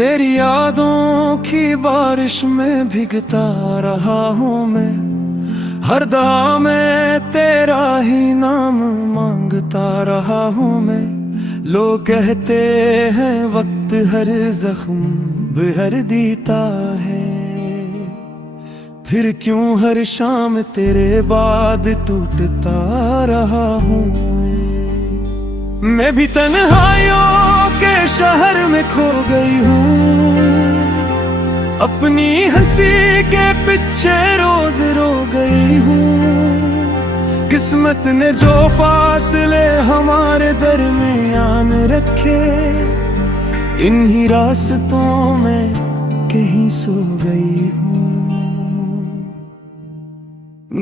तेरी यादों की बारिश में भीगता रहा हूँ मैं, हर दहा में तेरा ही नाम मांगता रहा हूँ मैं। लोग कहते हैं वक्त हर जख्म भर देता है, फिर क्यों हर शाम तेरे बाद टूटता रहा हूँ मैं भी तन्हाइयों के शहर में खो गई हूँ, अपनी हंसी के पीछे रोज रो गई हूँ। किस्मत ने जो फासले हमारे दरमियान रखे, इन्हीं रास्तों में कहीं सो गई हूँ।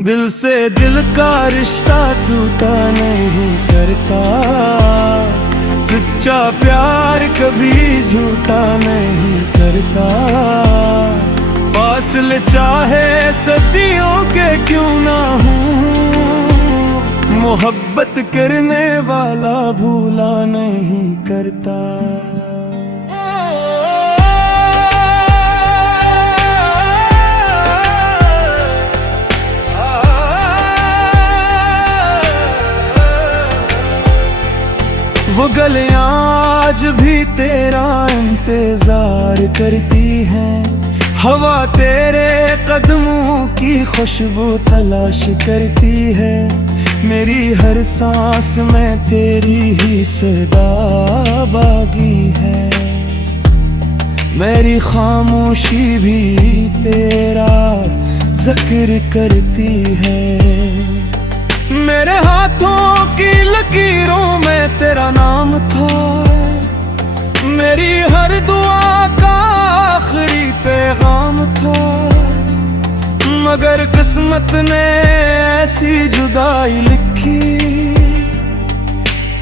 दिल से दिल का रिश्ता टूटा नहीं करता, सच्चा प्यार कभी झूठा नहीं करता। फासले चाहे सदियों के क्यों ना हो, मोहब्बत करने वाला भूला नहीं करता। वो गलियां आज भी तेरा इंतजार करती हैं, हवा तेरे कदमों की खुशबू तलाश करती है। मेरी हर सांस में तेरी ही सदा बागी है, मेरी खामोशी भी तेरा जिक्र करती है। मेरे हाथों की लकीरों में तेरा नाम था, मेरी हर दुआ का आखिरी पैगाम था। मगर किस्मत ने ऐसी जुदाई लिखी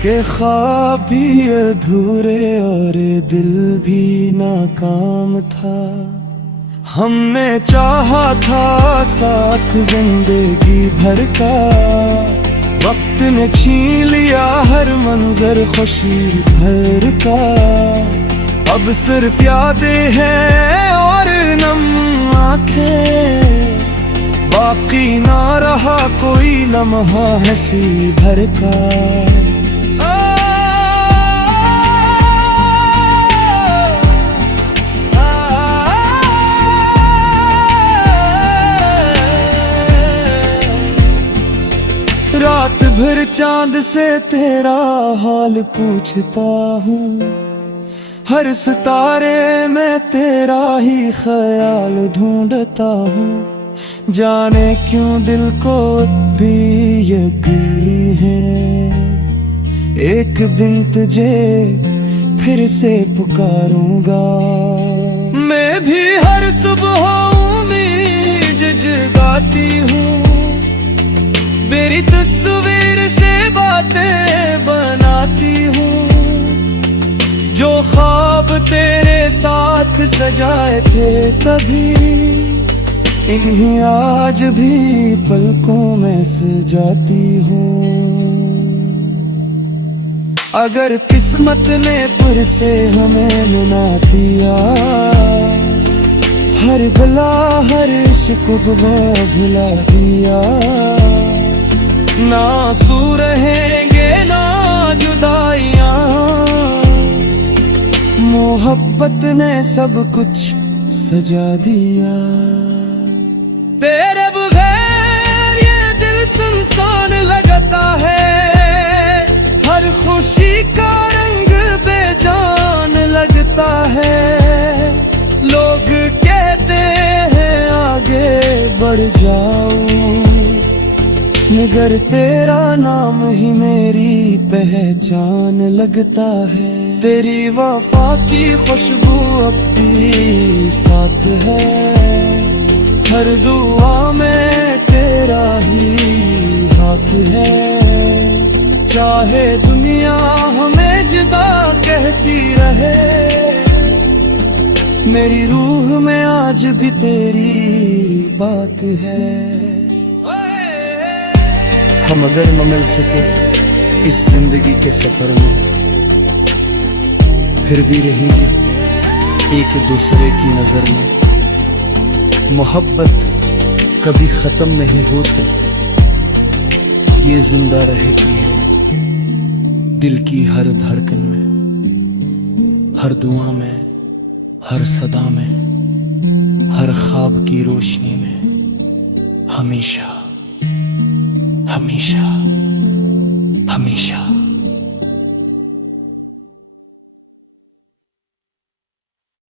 कि ख्वाब भी अधूरे और दिल भी नाकाम था। हमने चाहा था साथ जिंदगी भर का, वक्त ने छीन लिया हर मंजर खुशी भर का। अब सिर्फ यादें हैं और नम आंखें, बाकी ना रहा कोई लम्हा हंसी भर का। रात भर चांद से तेरा हाल पूछता हूँ, हर सितारे में तेरा ही ख्याल ढूंढता हूँ। जाने क्यों दिल को भी यकीन है, एक दिन तुझे फिर से पुकारूंगा। मैं भी हर सुबह उम्मीद जगाती हूँ, मेरी तस्वीर से बातें बनाती हूँ। जो ख्वाब तेरे साथ सजाए थे कभी, इन्हीं आज भी पलकों में सजाती हूँ। अगर किस्मत ने फिर से हमें मिला दिया, हर गला हर इश्क भुला दिया। ना आंसू रहेंगे ना जुदाइयां, मोहब्बत ने सब कुछ सजा दिया। तेरे बगैर ये दिल सुनसान लगता है, हर खुशी का रंग बेजान लगता है। लोग कहते हैं आगे बढ़ जाओ, मगर तेरा नाम ही मेरी पहचान लगता है। तेरी वफा की खुशबू अब भी साथ है, हर दुआ में तेरा ही हाथ है। चाहे दुनिया हमें जुदा कहती रहे, मेरी रूह में आज भी तेरी बात है। हम अगर न मिल सके इस जिंदगी के सफर में, फिर भी रहेंगे एक दूसरे की नजर में। मोहब्बत कभी खत्म नहीं होती, ये जिंदा रहती है दिल की हर धड़कन में, हर दुआ में, हर सदा में, हर ख्वाब की रोशनी में, हमेशा हमेशा।